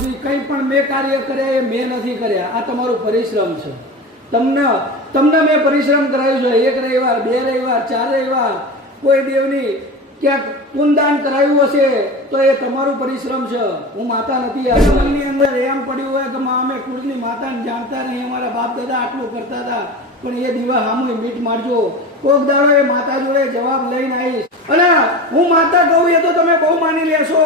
સુધી કંઈ પણ મેં કાર્ય કર્યા એ મેં નથી કર્યા, આ તમારો પરિશ્રમ છે. તમને મેં પરિશ્રમ કરાવ્યું છે. 1 રવિવાર, 2 રવિવાર, 4 રવિવાર, કોઈ દેવની ક્યાંક પુનદાન કરાવ્યું હશે તો એ તમારું પરિશ્રમ છે. હું માતા નથી. મનની અંદર એમ પડ્યું હોય કે અમે કુળની માતાને જાણતા નહીં, અમારા બાપ દાદા આટલું કરતા હતા, પણ એ દીવા સામે મીટ મારજો. કોક દાડો એ માતા જોડે જવાબ લઈને આવીશ. અને હું માતા કહું એ તો તમે બહુ માની લેશો,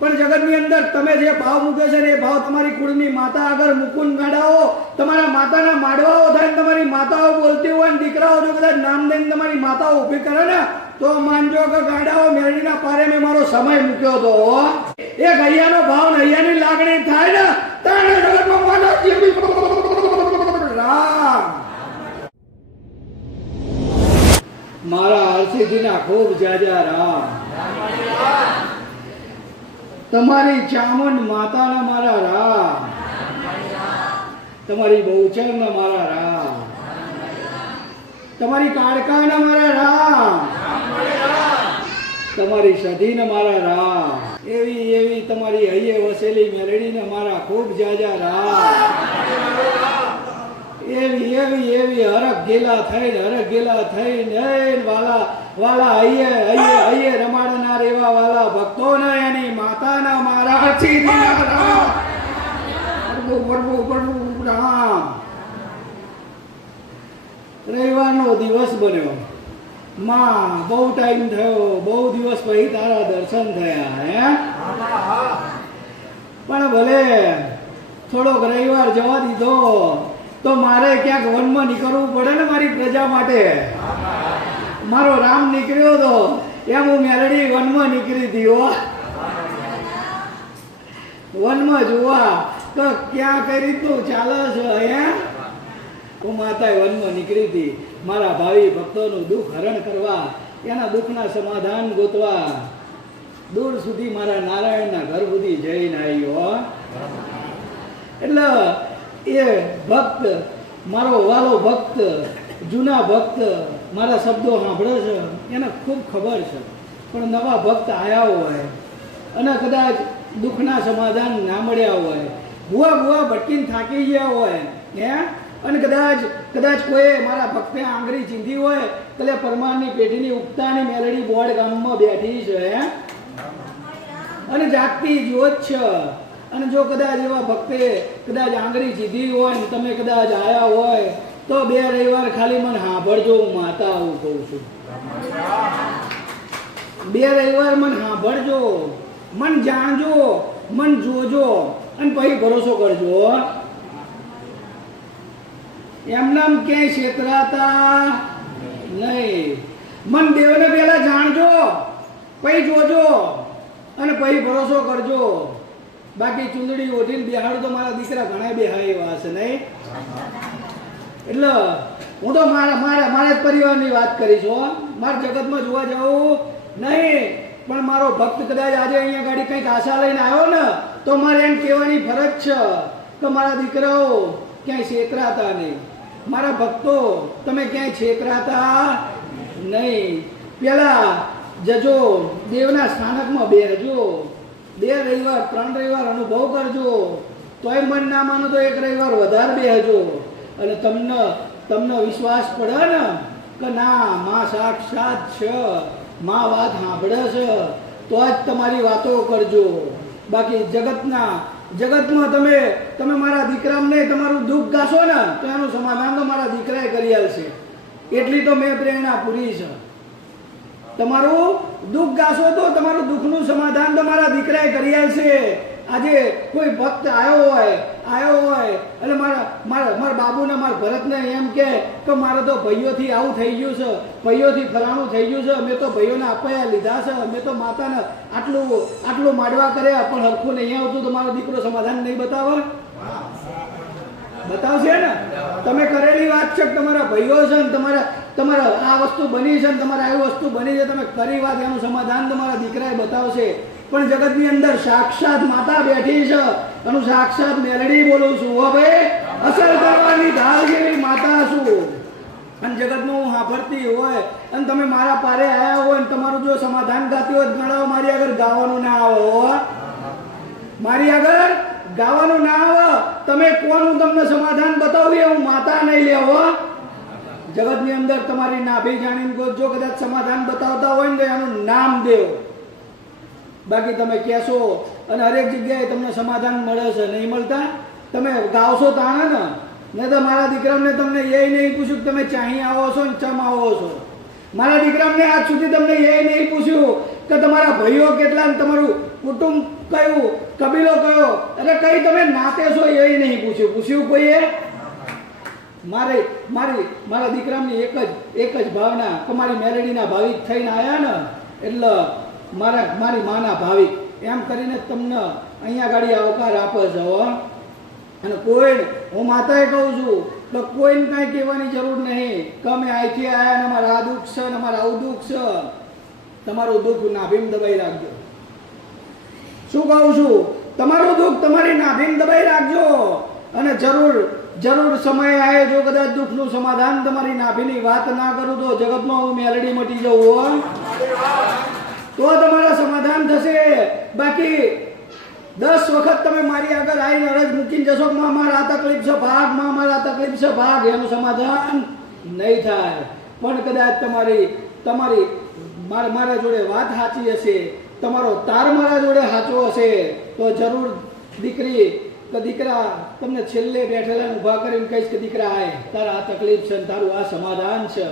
પણ જગતની અંદર તમે જે ભાવ મૂકે છે ને એ ભાવ તમારી કુળની માતા આગળ મૂકુન ગાડાઓ, તમારા માતાના માડવાઓ થાય, તમારી માતાઓ બોલતી હોય ને દીકરાઓ જો કદાચ નામ દઈને તમારી માતાઓ ઊભી કરે ને તો માનજો કે ગાડાઓ મેળવીના પારે મેં મારો સમય મૂક્યો હતો. એ ગૈયાનો ભાવ ને અહીંયાની લાગણી થાય ને તારે જગતમાં રામ મારા હરસિદ્ધિના ખૂબ જાજા રામ. તમારી ચામુંડ માતાના મારા રામ, તમારી બહુચરના મારા રામ, તમારી કાળકાના મારા રામ, તમારી સધીને મારા રામ, એવી તમારી હૈયે વસેલી મેલડીને મારા ખૂબ જાજા રામ. એવી હરખ ગેલા થઈને વાલા હૈયે રમાડનાર એવા વાલા ભક્તોને એની માતાના મારા રામ. રવિવારનો દિવસ બન્યો, માં બહુ ટાઈમ થયો, બહુ દિવસ પછી તારા દર્શન થયા હે. પણ ભલે થોડોક રવિવાર જવા દીધો તો મારે ક્યાંક વનમાં નીકળવું પડે ને મારી પ્રજા માટે. મારો રામ નીકળ્યો હતો એમ હું મેલડી વનમાં નીકળી હતી હો. વનમાં જોવા તો ક્યાં કઈ રીતનું ચાલે છે હે. હું માતા વનમાં નીકળી હતી મારા ભાવિ ભક્તોનું દુઃખ હરણ કરવા, એના દુઃખના સમાધાન ગોતવા. દૂર સુધી મારા નારાયણના ઘર સુધી જઈને આવ્યો. એટલે એ ભક્ત મારો વાલો ભક્ત, જૂના ભક્ત મારા શબ્દો સાંભળે છે એને ખૂબ ખબર છે. પણ નવા ભક્ત આવ્યા હોય અને કદાચ દુઃખના સમાધાન ના મળ્યા હોય, ભૂવા ભટકીને થાકી ગયા હોય હે, અને કદાચ કોઈ મારા ભક્તે આંગળી ચીંધી હોય એટલે પરમારની પેઢીની ઉગતાની મેલડી બોર્ડ ગામમાં બેઠી છે હે, અને જાગતી જ્યોત છે. અને જો કદાચ એવા ભક્તે કદાચ આંગળી ચીધી હોય ને તમે કદાચ આયા હોય તો 2 રવિવાર ખાલી મને સાંભળજો. હું માતા આવું કહું છું, 2 રવિવાર મને સાંભળજો, મન જાણજો, મન જોજો અને પછી ભરોસો કરજો. એમનામ ક્યાંય છેતરાતા નહીં. મન દેવને પહેલા જાણજો, પછી જોજો અને પછી ભરોસો કરજો. બાકી ચૂંદડી ઓઢીને બેહાડું તો મારા દીકરા ઘણા બેહાય એવા હશે નહીં. એટલે હું તો મારા જ પરિવારની વાત કરીશ હો. મારા જગતમાં જોવા જાઉં નહીં, પણ મારો ભક્ત કદાચ આજે અહીંયા ગાડી કંઈક આશા લઈને આવ્યો ને તો મારે એમ કહેવાની ફરજ છે કે મારા દીકરાઓ ક્યાંય છેતરાતા નહીં, મારા ભક્તો તમે ક્યાંય છેતરાતા નહીં. પેલા જજો દેવના સ્થાનકમાં બેસજો, 2 રવિવાર 3 રવિવાર અનુભવ કરજો. તોય મન ના માનો તો 1 રવિવાર વધારે બેસજો. અને તમને વિશ્વાસ પડે ને કે ના માં સાક્ષાત છે, માં વાત સાંભળે છે, તો જ તમારી વાતો કરજો. બાકી જગતમાં તમે મારા દીકરાને તમારું દુઃખ ગાશો ને તો એનું સમાધાન તો મારા દીકરાએ કરી આવશે. એટલી તો મેં પ્રેરણા પૂરી છે. તમારું દુઃખ ગાશો તો તમારું દુઃખનું સમાધાન તો મારા દીકરાએ કરી આવશે. આજે કોઈ ભક્ત આવ્યો હોય એટલે મારા બાબુને મારા ભરતને એમ કે મારે તો ભાઈઓથી આવું થઈ ગયું છે, ભાઈઓથી ફલાણું થઈ ગયું છે, મેં તો ભાઈઓને અપાયા લીધા છે, મેં તો માતાને આટલું માડવા કર્યા પણ હરખું નહીં આવતું, તો મારો દીકરો સમાધાન નહીં બતાવશે ને. તમે કરેલી વાત છે કે તમારા ભાઈઓ છે ને તમારા આ વસ્તુ બની છે ને તમારે આવી વસ્તુ બની છે, તમે કરી વાત એનું સમાધાન તમારા દીકરાએ બતાવશે. પણ જગતની અંદર સાક્ષાત માતા બેઠી છે અને સાક્ષાત મેલડી બોલું છું હો ભાઈ. અસર કરવાની ઢાલ જેવી માતા છું. અને જગતનું સાંભળતી હોય અને તમે મારા પારે આવ્યા હોય ને તમારું જો સમાધાન ગાતી હોય ગણાવો મારી આગળ ગાવાનું ના આવે હો. મારી આગળ ગાવાનું ના આવે. તમે કોણ હું તમને સમાધાન બતાવું, હું માતા નહીં લેવો. જગતની અંદર તમારી નાભી જાણીને જો કદાચ સમાધાન બતાવતા હોય ને તો એનું નામ દેવ. બાકી તમે કહેશો અને હરેક જગ્યાએ તમને સમાધાન મળે છે, નહીં મળતા. તમે ગાવશો તાણે ને. નહીં તો મારા દીકરાને તમને એ નહીં પૂછ્યું કે તમે ચાહી આવો છો ને ચમ આવો છો. મારા દીકરાને આજ સુધી તમને એ નહીં પૂછ્યું કે તમારા ભાઈઓ કેટલા ને તમારું કુટુંબ કયું, કબીલો કયો, અરે કઈ તમે નાતે છો એ નહીં પૂછ્યું કોઈએ. મારા દીકરાની એક જ ભાવના કે મારી મેલડીના ભાવિક થઈને આવ્યા ને એટલે મારી માના ભાવિક એમ કરીને તમને અહીંયા ગાડી આવકાર આપે છે. અને કોઈને હું માતાએ કહું છું તો કોઈને કાંઈ કહેવાની જરૂર નહીં કે અમે અહીંથી આવ્યા ને અમારા આ દુઃખ છે ને અમારા આવું દુઃખ છે. તમારું દુઃખ નાભીમ દબાઈ રાખજો. શું કહું છું? તમારું દુઃખ તમારી નાભીમ દબાઈ રાખજો. અને જરૂર સમય આવે જો કદાચ દુઃખનું સમાધાન તમારી નાભીની વાત ના કરું તો જગતમાં હું મેલડી મટી જવું તો તમારા સમાધાન થશે. બાકી 10 વખત તમે મારી આગળ આવીને અરજ મૂકીને જશો કે મારા તકલીફ છે ભાગ, મારા તકલીફ છે ભાગ, એનું સમાધાન નહીં થાય. પણ કદાચ તમારી મારા જોડે વાત સાચી હશે, તમારો તાર મારા જોડે સાચો હશે તો જરૂર દીકરી કે દીકરા તમને છેલ્લે બેઠેલા ઊભા કરીને કહીશ કે દીકરા આય તારા આ તકલીફ છે, તારું આ સમાધાન છે.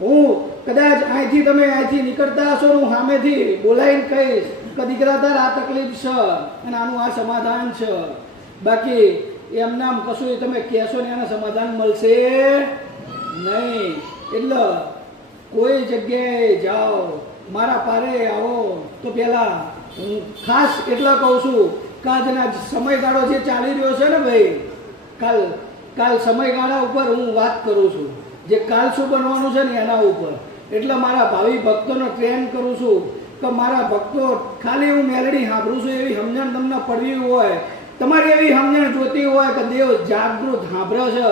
હું કદાચ અહીંથી નીકળતા હશો, હું સામેથી બોલાવીને કહીશ કે દીકરા તારા આ તકલીફ છે અને આનું આ સમાધાન છે. બાકી એમ નામ કશું તમે કહેશો ને એના સમાધાન મળશે નહીં. એટલે કોઈ જગ્યાએ જાઓ, મારા પારે આવો તો પહેલાં હું ખાસ એટલા કહું છું કે આજના સમયગાળો જે ચાલી રહ્યો છે ને ભાઈ, કાલ સમયગાળા ઉપર હું વાત કરું છું. જે કાલ શું બનવાનું છે ને એના ઉપર. એટલે મારા ભાવિ ભક્તોને ટ્રેન કરું છું કે મારા ભક્તો ખાલી હું મેલડી સાંભળું છું એવી સમજણ તમને પડવી હોય, તમારી એવી સમજણ જોતી હોય કે દેવ જાગૃત સાંભળે છે.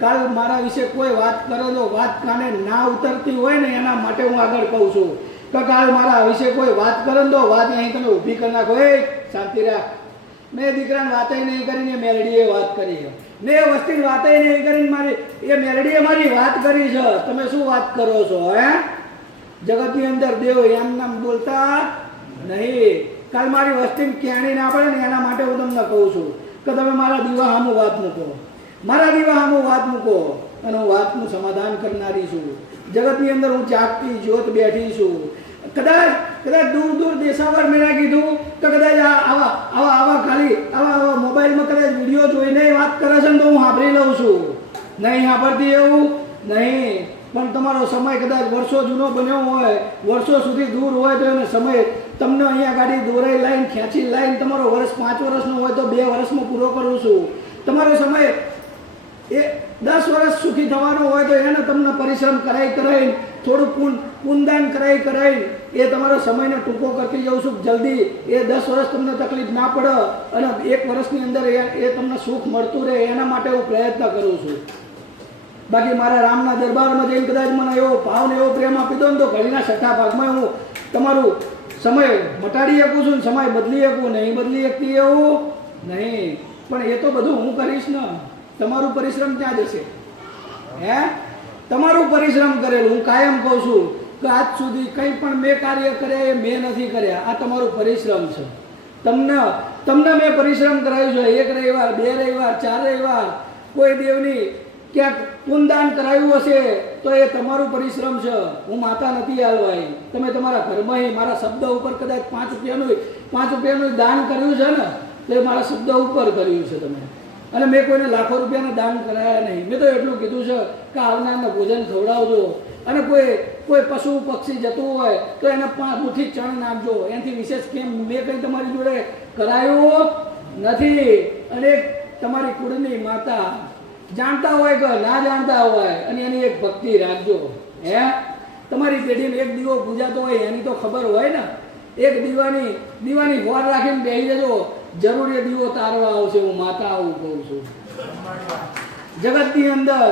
કાલ મારા વિશે કોઈ વાત કરે તો વાત કાને ના ઉતરતી હોય ને એના માટે હું આગળ કહું છું કે કાલ મારા વિશે કોઈ વાત કરે તો વાત અહીં તમે ઊભી કરી નાખો, એ શાંતિ રાખ. મેં દીકરાને વાતે નહીં કરીને મેલડીએ વાત કરી છે, મેં એ વસ્તીની વાતે નહીં કરીને એ મેલડીએ મારી વાત કરી છે. તમે શું વાત કરો છો? જગતની અંદર દેવ એમ નામ બોલતા નહીં. કાલ મારી વસ્તીને ક્યાંની ના પડે ને એના માટે હું તમને કહું છું કે તમે મારા દીવા સામું વાત મૂકો, મારા દીવા સામું વાત મૂકો અને હું વાતનું સમાધાન કરનારી છું. જગતની અંદર હું જાગતી જ્યોત બેઠી છું. કદાચ દૂર દેશાવર મેં કીધું તો કદાચ આવા મોબાઈલમાં કદાચ વિડીયો જોઈને વાત કરે છે ને તો હું સાંભળી લઉં છું. નહીં સાંભળતી એવું નહીં. પણ તમારો સમય કદાચ વર્ષો જૂનો બન્યો હોય, વર્ષો સુધી દૂર હોય તો એનો સમય તમને અહીંયા ગાડી દોરાઈ લાઈન ખેંચી લાઈન તમારો વર્ષ 5 વર્ષનો હોય તો 2 વર્ષમાં પૂરો કરું છું. તમારો સમય એ 10 વર્ષ સુખી થવાનો હોય તો એને તમને પરિશ્રમ કરાઈ થોડું પુનદાન કરાઈ એ તમારો સમયને ટૂંકો કરતી જાઉં છું. જલ્દી એ 10 વર્ષ તમને તકલીફ ના પડે અને 1 વર્ષની અંદર એ તમને સુખ મળતું રહે એના માટે હું પ્રયત્ન કરું છું. બાકી મારા રામના દરબારમાં જઈને કદાચ મને એવો ભાવ ને એવો પ્રેમ આપી દો ને તો ઘડીના 6થા ભાગમાં હું તમારું સમય મટાડી શકું છું ને સમય બદલી શકું નહીં, બદલી શકતી એવું નહીં. પણ એ તો બધું હું કરીશ ને. તમારું પરિશ્રમ ક્યાં જશે? તમારું પરિશ્રમ કરેલું હું કાયમ કહું છું કે આજ સુધી કંઈ પણ મેં કાર્ય કર્યા એ મેં નથી કર્યા, આ તમારું પરિશ્રમ છે. તમને મેં પરિશ્રમ કરાવ્યું છે. 1 રવિવાર, 2 રવિવાર, 4 રવિવાર, કોઈ દેવની ક્યાંક પુનદાન કરાવ્યું હશે તો એ તમારું પરિશ્રમ છે. હું માતા નથી હાલવાઈ. તમે તમારા ઘરમાં મારા શબ્દ ઉપર કદાચ 5 રૂપિયાનું દાન કર્યું છે ને તો એ મારા શબ્દ ઉપર કર્યું છે તમે. અને મેં કોઈને લાખો રૂપિયાના દાન કરાયા નહીં. મેં તો એટલું કીધું છે કે આવનારને ભોજન ખવડાવજો અને કોઈ પશુ પક્ષી જતું હોય તો એને 5 મુઠ્ઠી ચણ નાખજો. એનાથી વિશેષ કેમ મેં કંઈ તમારી જોડે કરાયું નથી. અને તમારી કુળની માતા જાણતા હોય કે ના જાણતા હોય અને એની એક ભક્તિ રાખજો. તમારી પેઢીને એક દીવો પૂજાતો હોય એની તો ખબર હોય ને. એક દીવાની હોર રાખીને બેસી જજો, જરૂર એ દીવો તારવા આવશે. હું માતા આવું કહું છું. જગતની અંદર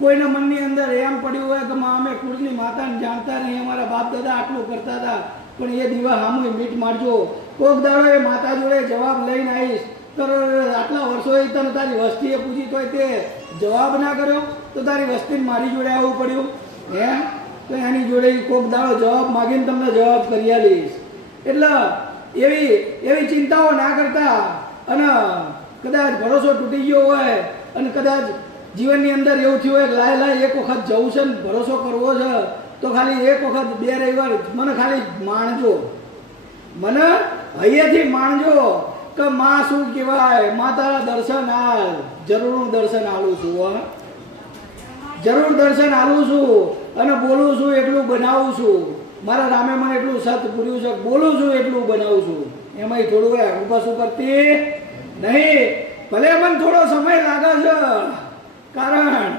કોઈના મનની અંદર એમ પડ્યું હોય કે અમે કુળની માતાને જાણતા નહીં, અમારા બાપ દાદા આટલું કરતા હતા, પણ એ દીવા સામું મીટ મારજો. કોક દાડો એ માતા જોડે જવાબ લઈને આવીશ તો આટલા વર્ષોએ તને તારી વસ્તીએ પૂછી તોય તે જવાબ ના કર્યો તો તારી વસ્તીને મારી જોડે આવવું પડ્યું હે? તો એની જોડે કોક દાડો જવાબ માગીને તમને જવાબ કરી આલીશ. એટલે એવી ચિંતાઓ ના કરતા, અને કદાચ ભરોસો તૂટી ગયો હોય અને કદાચ જીવનની અંદર એવું થયું હોય કે લાય એક વખત જવું છે ને ભરોસો કરવો છે, તો ખાલી એક વખત 2 રવિવાર મને ખાલી માણજો, મને અહીંયાથી માણજો કે માં શું કહેવાય, માં તારા દર્શન હાલ, જરૂર દર્શન આલું છું, જરૂર દર્શન આલું છું, અને બોલું છું એટલું બનાવું છું. મારા રામે મને એટલું સત પૂર્યું છે, બોલું છું એટલું બનાવું છું. એમાંય થોડું ઉપાસ કરતી નહીં, ભલે મને થોડો સમય લાગે છે, કારણ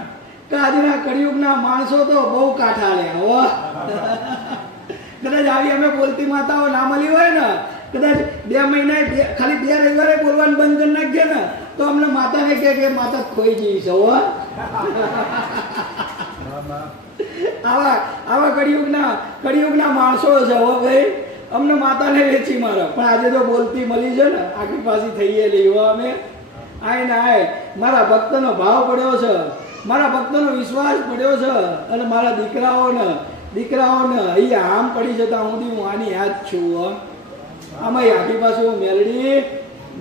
કે આજના કળિયુગના માણસો તો બહુ કાઠા લે. કદાચ આવી અમે બોલતી માતાઓ ના મળી હોય ને, કદાચ 2 મહિના ખાલી 2 રવિવારે બોલવાનું બંધ કરી નાખીએ ને, તો અમને માતાને કે માતા ખોઈ જઈ છે. આવા કળિયુગના માણસો છે ભાઈ, અમને માતાને વેચી મારે. પણ આજે તો બોલતી મળી છે ને, આગળ પાછી થઈએ લઈ અમે આય ને આય. મારા ભક્તનો ભાવ પડ્યો છે, મારા ભક્તનો વિશ્વાસ પડ્યો છે, અને મારા દીકરાઓને અહીંયા આમ પડી જતા હું આની યાદ છું. આમાં આગી પાસે હું મેલડી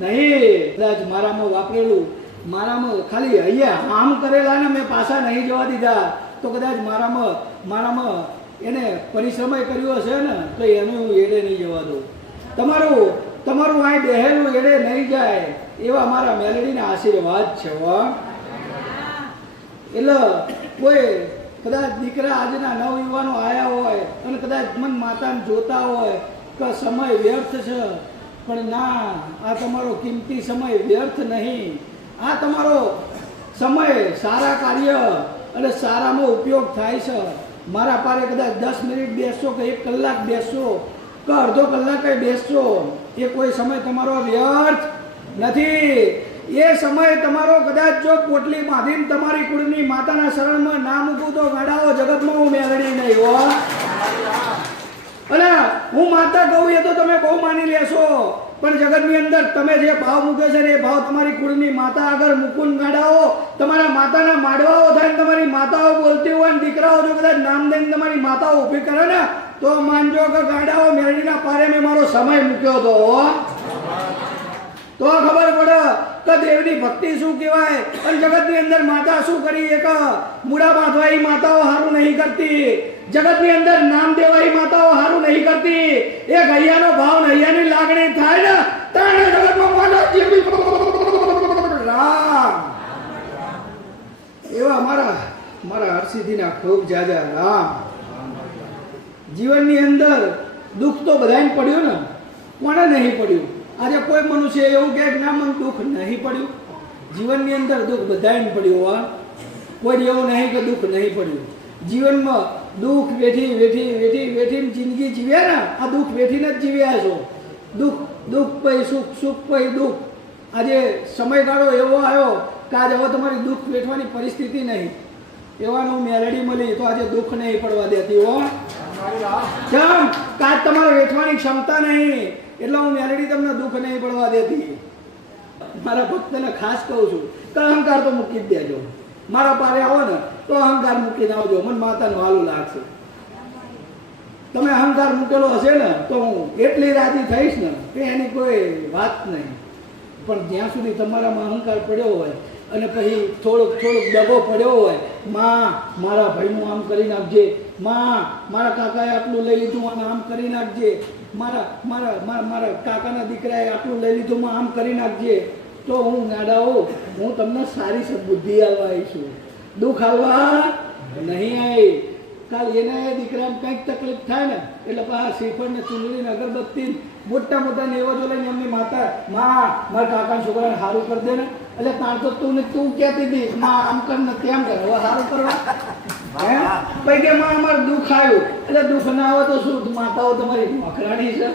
નહીં, કદાચ મારામાં વાપરેલું, મારામાં ખાલી અહીંયા આમ કરેલા ને મેં પાછા નહીં જવા દીધા, તો કદાચ મારામાં એને પરિશ્રમ કર્યો હશે ને, તો એને હું એડે નહીં જવા દઉં. તમારું અહીં બેહેલું એડે નહીં જાય એવા મારા મેલડીના આશીર્વાદ છે. એટલે કોઈ કદાચ દીકરા આજના નવયુવાનો આવ્યા હોય અને કદાચ મન માતાને જોતા હોય કે સમય વ્યર્થ છે, પણ ના, આ તમારો કિંમતી સમય વ્યર્થ નહીં. આ તમારો સમય સારા કાર્ય અને સારામાં ઉપયોગ થાય છે. મારા પારે કદાચ 10 મિનિટ બેસશો કે 1 કલાક બેસશો કે અડધો કલાકે બેસશો, એ કોઈ સમય તમારો વ્યર્થ નથી. એ સમય તમારો કદાચ જો પોટલી બાંધીને તમારી કુળની માતાના શરણમાં ના મૂકું તો ગાડાઓ જગતમાં હું મેળવી નહીં હો. અને હું માતા કહું એ તો તમે બહુ માની લેશો, પણ જગતની અંદર તમે જે ભાવ મૂકે છે ને એ ભાવ તમારી કુળની માતા આગળ મૂકુન ગાડાઓ, તમારા માતાના માડવાઓ થાય, તમારી માતાઓ બોલતી હોય ને દીકરાઓ જો કદાચ નામ દઈને તમારી માતાઓ ઊભી કરે ને, તો માનજો કે ગાડાઓ મેળવીના પારે મેં મારો સમય મૂક્યો હતો. તો ખબર પડે કે દેવની ભક્તિ શું કહેવાય, અને જગતની અંદર માતા શું કરી. એક મૂળા બાંધવાઈ માતાઓ સારું નહીં કરતી, જગતની અંદર નામ દેવાઈ માતાઓ સારું નહીં કરતી. એક હૈયાનો ભાવ ને હૈયાની લાગણી થાય ને, તાણે જગતમાં માતા જેવી રામ એવા મારા હરસિદ્ધિના ખૂબ જાજા રામ. જીવનની અંદર દુઃખ તો બધાને પડ્યું ને, કોને નહીં પડ્યું? આજે કોઈ મનુષ્ય એવું કહે કે ના મને દુઃખ નહીં પડ્યું? જીવનની અંદર દુઃખ બધાને પડ્યું. કોઈ એવું નહીં કે દુઃખ નહીં પડ્યું. જીવનમાં દુઃખ વેઠી જિંદગી જીવ્યા ને, આ દુઃખ વેઠીને જ જીવ્યા છો. દુઃખ પછી સુખ પછી દુઃખ. આજે સમયગાળો એવો આવ્યો કે આજે હવે તમારી દુઃખ વેઠવાની પરિસ્થિતિ નહીં. એવાનું મેલડી મળી તો આજે દુઃખ નહીં પડવા દેતી હો. કેમ? કે આજ તમારે વેઠવાની ક્ષમતા નહીં, એટલે હું મેલડી તમને દુઃખ નહીં પડવા દેતી. મારા ભક્તને ખાસ કહું છું કે અહંકાર તો મૂકી જ દેજો. મારા પારે આવો ને તો અહંકાર મૂકીને આવજો, મને માતાનું હાલું લાગશે. તમે અહંકાર મૂકેલો હશે ને તો હું એટલી રાજી થઈશ ને કે એની કોઈ વાત નહીં. પણ જ્યાં સુધી તમારામાં અહંકાર પડ્યો હોય અને પછી થોડોક દગો પડ્યો હોય, માં મારા ભાઈનું આમ કરી નાખજે, માં મારા કાકાએ આટલું લઈ લીધું અને આમ કરી નાખજે, મારા કાકાના દીકરાએ આટલું લઈ લીધું આમ કરી નાખજે, તો હું ગાડાઓ હું તમને સારી સદબુદ્ધિ આવવા આવીશું, દુઃખ આવવા નહીં આવી. કાલ એને દીકરાને કંઈક તકલીફ થાય ને એટલે પાછા શ્રીફળ ને ચૂંદડી ને અગરબત્તી મોટા નેવજો લઈને એમની માતા મારા કાકાના છોકરાને સારું કરી દે ને, એટલે તાણ તો તું કહેતી હતી માં આમ કર ને તેમ કર, હવે સારું કરવા પછી કે માં અમારે દુઃખ આવ્યું, એટલે દુઃખ ના આવે તો શું? માતાઓ તમારી મખરાણી છે.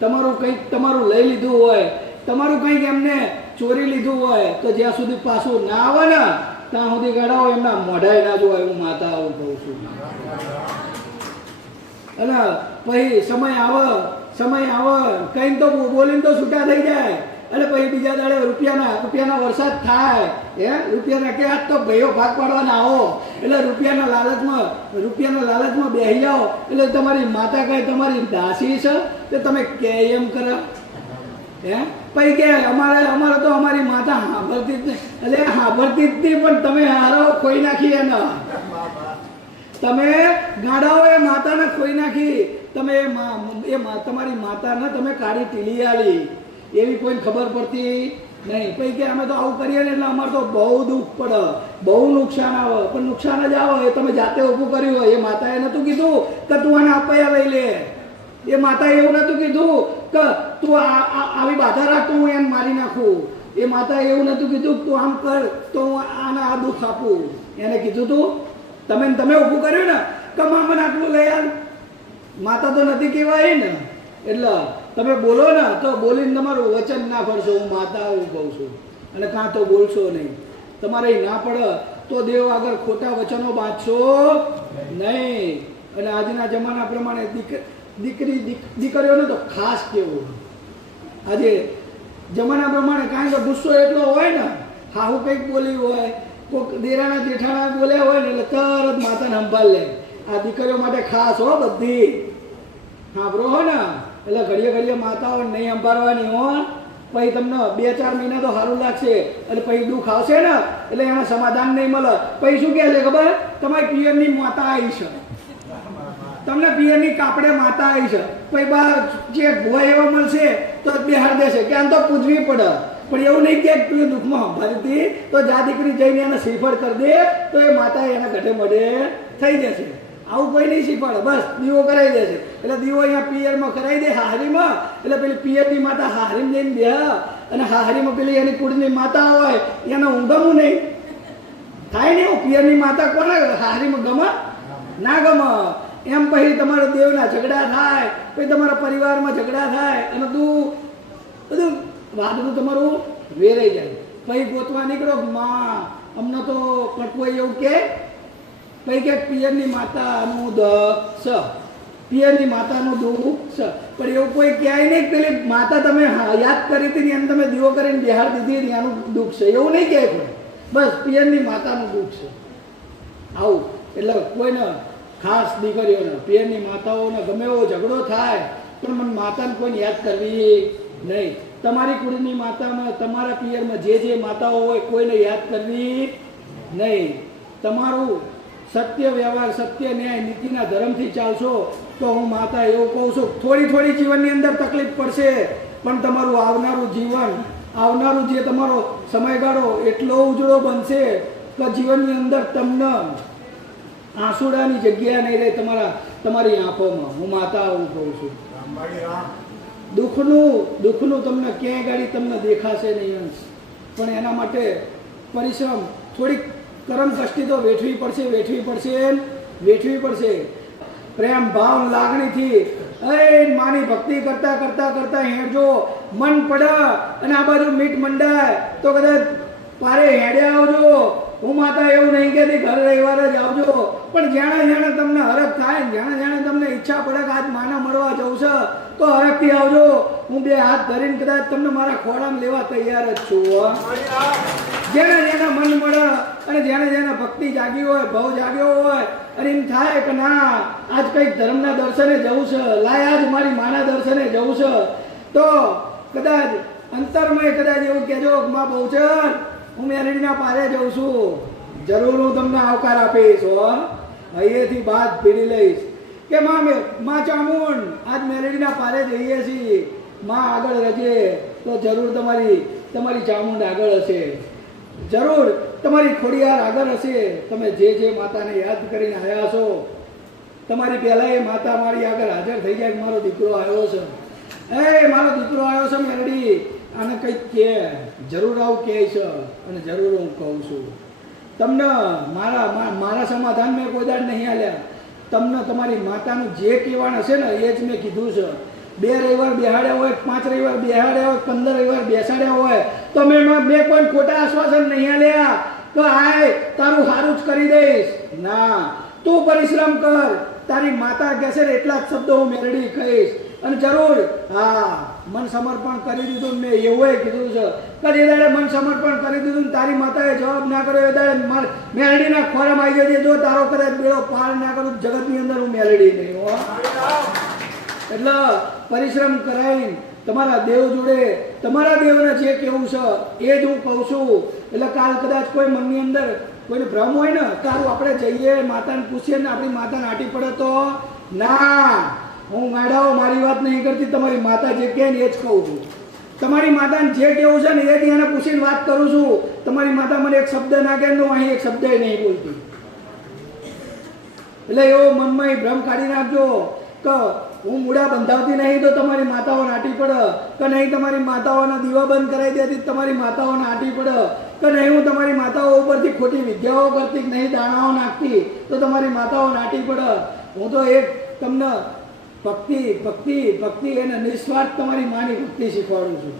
તમારું કંઈક તમારું લઈ લીધું હોય, તમારું કંઈક એમને ચોરી લીધું હોય, તો જ્યાં સુધી પાછું ના આવે ને ત્યાં સુધી ગાડાઓ એમના મોઢાએ ના જોવાય. હું માતા આવું કહું છું. અને પછી સમય આવે સમય આવે કંઈ તો બોલીને તો છૂટા થઈ જાય અને પછી બીજા દાડે રૂપિયાના વરસાદ થાય રૂપિયાના કે આજ તો ભાઈઓ ભાગ પાડવાના આવો એટલે રૂપિયાના લાલચમાં બેસી જાઓ એટલે તમારી માતા કહે તમારી દાસી છે તે તમે કે એમ કરો પછી કે અમારે તો અમારી માતા સાંભળતી જ નહીં એટલે સાંભળતી જ નહીં પણ તમે હારો ખોઈ નાખી એને તમે ગાડાઓ એ માતાને ખોઈ નાખી તમે તમારી માતાને તમે કાળી ટીલી આલી એવી કોઈને ખબર પડતી નહીં પછી કે અમે તો આવું કરીએ ને એટલે અમારે તો બહુ દુઃખ પડે બહુ નુકસાન આવે પણ નુકસાન જ આવે એ તમે જાતે ઊભું કર્યું હોય એ માતાએ નહોતું કીધું કે તું આને અપૈયા લઈ લે એ માતાએ એવું નહોતું કીધું કે તું આવી બાધા રાખ તો હું એને મારી નાખું એ માતાએ એવું નહોતું કીધું તું આમ કર તો હું આને આ દુઃખ આપું એને કીધું તું તમે ઊભું કર્યું ને કે મને આટલું લઈ આવ માતા તો નથી કહેવાય ને એટલે તમે બોલો ને તો બોલીને તમારું વચન ના ફરશો હું માતા એવું કહું છું અને કાં તો બોલશો નહીં તમારે ના પડે તો દેવ આગળ ખોટા વચનો બાંધશો નહીં અને આજના જમાના પ્રમાણે દીકરીઓને તો ખાસ કેવું આજે જમાના પ્રમાણે કાંઈ તો ગુસ્સો એટલો હોય ને હાહુ કંઈક બોલી હોય કોઈક દેરાના જેઠાણા બોલ્યા હોય ને એટલે તરત માતાને સંભાળ લે આ દીકરીઓ માટે ખાસ હો બધી સાંભળો હો ને એટલે ઘડીએ માતાઓ નહીં સંભાળવાની હો પછી તમને 2-4 મહિના તો સારું લાગશે અને પછી દુઃખ આવશે ને એટલે એમાં સમાધાન નહીં મળે પછી શું કહે છે ખબર તમારી પિયરની માતા આવી છે તમને પિયરની કાપડે માતા આવી છે પછી બહાર જે ભોય એવા મળશે તો બિહાર દેશે કે આમ તો પૂજવી પડે પણ એવું નહીં કે તું દુઃખમાં સંભાળતી તો જા દીકરી જઈને એને શ્રીફળ કરી દે તો એ માતા એના ગઢે મળે થઈ જશે આવું કોઈ નહીં શીખવાડે બસ દીવો કરાવી દેશે એટલે દીવો અહીંયા પિયરમાં કરાવી દે હાહરીમાં એટલે પેલી પિયરની માતા હાહરીમાં જઈને બે અને હાહરીમાં પેલી એની કુળની માતા હોય એને ઊંઘામું નહીં થાય નહીં પિયરની માતા કોને હાહરીમાં ગમે ના ગમે એમ પછી તમારા દેવના ઝઘડા થાય પછી તમારા પરિવારમાં ઝઘડા થાય અને બધું વાદળું તમારું વેરાઈ જાય પછી ગોતવા નીકળો માં અમને તો પણ કોઈ એવું કે પછી કે પિયરની માતાનું દુઃખ છે પિયરની માતાનું દુઃખ છે પણ એવું કોઈ ક્યાંય નહીં પેલી માતા તમે યાદ કરી હતી એને તમે દીવો કરીને બિહાર દીધી હતી એનું દુઃખ છે એવું નહીં કહે કોઈ બસ પિયરની માતાનું દુઃખ છે આવું એટલે કોઈને ખાસ દીકરીઓને પિયરની માતાઓને ગમે એવો ઝઘડો થાય પણ મને માતાને કોઈને યાદ કરવી નહીં તમારી કુળની માતામાં તમારા પિયરમાં જે માતાઓ હોય કોઈને યાદ કરવી નહીં તમારું સત્ય વ્યવહાર સત્ય ન્યાય નીતિના ધર્મથી ચાલશો તો હું માતા એવું કહું છું થોડી જીવનની અંદર તકલીફ પડશે પણ તમારું આવનારું જે તમારો સમયગાળો એટલો ઉજળો બનશે કે જીવનની અંદર તમને આંસુડાની જગ્યા નહીં રહે તમારી આંખોમાં હું માતા એવું કહું છું દુઃખનું તમને ક્યાંય ગાડી તમને દેખાશે નહીં પણ એના માટે પરિશ્રમ થોડીક કરમ કષ્ટી તો વેઠવી પડશે પ્રેમ ભાવ લાગણીથી માની ભક્તિ કરતા હેડજો મન પડે અને આ બાજુ મીઠ મંડાય તો કદાચ પારે હેડે આવજો હું માતા એવું નહીં કહેતી ઘર રવિવારે જ આવજો પણ જાણે તમને હરખ થાય જાણે તમને ઈચ્છા પડે કે આજ માના મળવા જવું છે તો હરખથી આવજો હું 2 હાથ ધરીને કદાચ તમને મારા ખોળામાં લેવા તૈયાર જ છું જેને મન મળે અને જેને ભક્તિ જાગી હોય ભાવ જાગ્યો હોય અને એમ થાય કે ના આજ કંઈક ધર્મના દર્શને જવું છે લાય આજ મારી માના દર્શને જવું છે તો કદાચ અંતરમાં કદાચ એવું કહેજો કે માં બહુચર હું મેરડીના પારે જઉં છું જરૂર હું તમને આવકાર આપીશ અહીંયાથી બાદ ભીડી લઈશ કે માં ચામુંડ આજ મેરડીના પારે જઈએ છીએ માં આગળ રજે તો જરૂર તમારી ચામુંડ આગળ હશે જરૂર તમારી ખોડિયાર આગળ હશે તમે જે માતાને યાદ કરીને આવ્યા છો તમારી પહેલાં એ માતા મારી આગળ હાજર થઈ જાય મારો દીકરો આવ્યો છે મારો દીકરો આવ્યો છે મેરડી આને કંઈક કે જરૂર આવું કહે છે અને જરૂર હું કહું છું તમને મારા સમાધાન મેં કોઈ દાડ નહીં આલ્યા તમને તમારી માતાનું જે કહેવાનું હશે ને એ જ મેં કીધું છે 2 રવિવાર બેહાડ્યા હોય 5 રવિવાર બેહાડ્યા હોય 15 રવિવાર બેસાડ્યા હોય તો મેં કોઈ ખોટા આશ્વાસન નહીં આલ્યા તો આય તારું સારું જ કરી દઈશ ના તું પરિશ્રમ કર તારી માતા કહેશે ને એટલા જ શબ્દો હું મેરડી કહીશ અને જરૂર હા મન સમર્પણ કરી દીધું. મેં એવું કીધું છે કે જે દાડે મન સમર્પણ કરી દીધું ને તારી માતાએ જવાબ ના કર્યો એ દાડે મેલડીના ખોરામાં આવી જજે. જો તારો કદાચ બેડો પાર ના કરું જગતની અંદર હું મેલડી નહીં હો. એટલે પરિશ્રમ કરાવીને તમારા દેવ જોડે તમારા દેવને જે કેવું છે એ જ હું કહું છું. એટલે કાલ કદાચ કોઈ મનની અંદર કોઈને ભ્રમ હોય ને તારું આપણે જઈએ માતાને પૂછીએ ને આપણી માતા નાટી પડે તો ના. હું ગાડાઓ મારી વાત નહીં કરતી, તમારી માતા જે કહે ને એ જ કહું છું. તમારી માતાને જે કેવું છે ને એ જ એને પૂછીને વાત કરું છું. તમારી માતા મને એક શબ્દ ના કહે તો અહીં એક શબ્દ નહીં બોલતી. એટલે એવો મનમાં ભ્રમ કાઢી નાખજો કે હું મૂળા બંધાવતી નહીં તો તમારી માતાઓ નાટી પડે, કે નહીં તમારી માતાઓના દીવા બંધ કરાવી દેતી તમારી માતાઓ નાટી પડે, કે નહીં હું તમારી માતાઓ ઉપરથી ખોટી વિદ્યાઓ કરતી નહીં દાણાઓ નાખતી તો તમારી માતાઓ નાટી પડે. હું તો એક તમને ભક્તિ ભક્તિ ભક્તિ એને નિસ્વાર્થ તમારી માની ભક્તિ શીખવાડું છું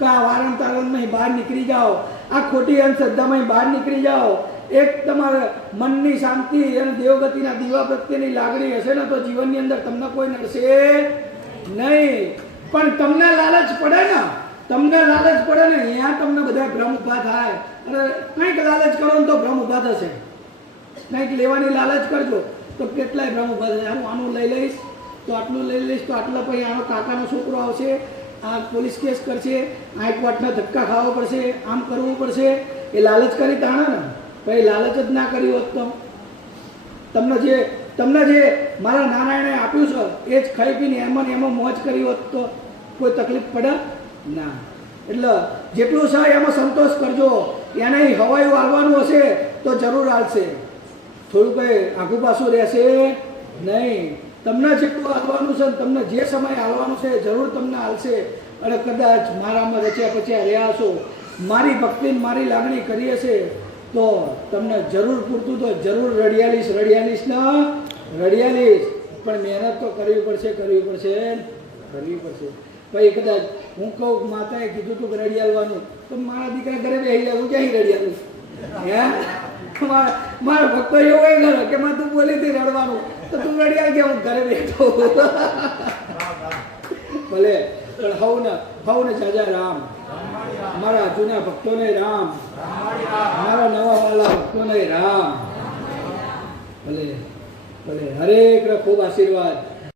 કે આ વારણ તારણમાં બહાર નીકળી જાઓ, આ ખોટી અંધશ્રદ્ધામાં બહાર નીકળી જાઓ. એક તમારા મનની શાંતિ અને દેવગતિના દીવા પ્રત્યેની લાગણી હશે ને તો જીવનની અંદર તમને કોઈ નડશે નહીં. પણ તમને લાલચ પડે ને અહીંયા તમને બધા ભ્રમ ઊભા થાય. અને કંઈક લાલચ કરો ને તો ભ્રમ ઊભા થશે. કંઈક લેવાની લાલચ કરજો તો કેટલાય ભ્રમ ઊભા થશે. આનું લઈ લઈશ તો આટલું લઈ લઈશ તો આટલા પછી આનો કાકાનો છોકરો આવશે, આ પોલીસ કેસ કરશે, હાઈકોર્ટના ધક્કા ખાવા પડશે, આમ કરવું પડશે. એ લાલચ કરી તાણા ને પછી લાલચ જ ના કરી હોત તો તમને જે મારા નારાયણે આપ્યું છે એ જ ખાઈ પીને એમાં મોજ કરી હોત તો કોઈ તકલીફ પડે ના. એટલે જેટલું છે એમાં સંતોષ કરજો. એને હવાયું આવવાનું હશે તો જરૂર આવશે, થોડું કંઈ આઘું પાછું રહેશે નહીં. તમને જેટલું આવવાનું છે તમને જે સમય આવવાનું છે જરૂર તમને આવશે. અને કદાચ મારામાં રચ્યા પચ્યા રહ્યા છો, મારી ભક્તિને મારી લાગણી કરી હશે તો તમને જરૂર પૂરતું તો જરૂર રડિયાલીશ પણ મહેનત તો કરવી પડશે. પછી કદાચ હું કહું માતાએ કીધું તું રડિયાલવાનું તો મારા દીકરા ઘરે બેસી જાય, હું ક્યાંય રડિયાલું હે? મારા ભક્તો એવું કરે કે માં તું બોલી હતી રડવાનું તો તું રડિયાલ કે હું ઘરે બેઠો. ભલે પણ હવને જાજા રામ, મારા જૂના ભક્તોને રામ, મારા નવા વાલા ભક્તોને રામ. ભલે હરે કૃષ્ણ, ખૂબ આશીર્વાદ.